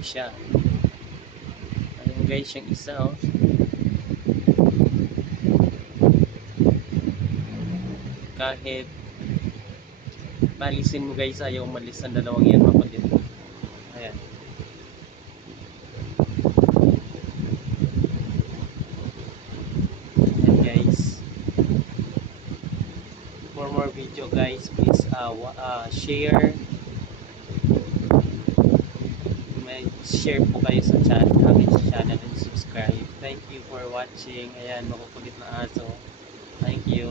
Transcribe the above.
siya. Ayun guys, yung isa oh. Kahit palisin mo guys, ayaw umalis ang dalawang yan, makulit. Ayan. Ayan guys. For more video guys, please share. Share po kayo sa aking channel and subscribe. Thank you for watching. Ayan, makukulit na aso. Thank you.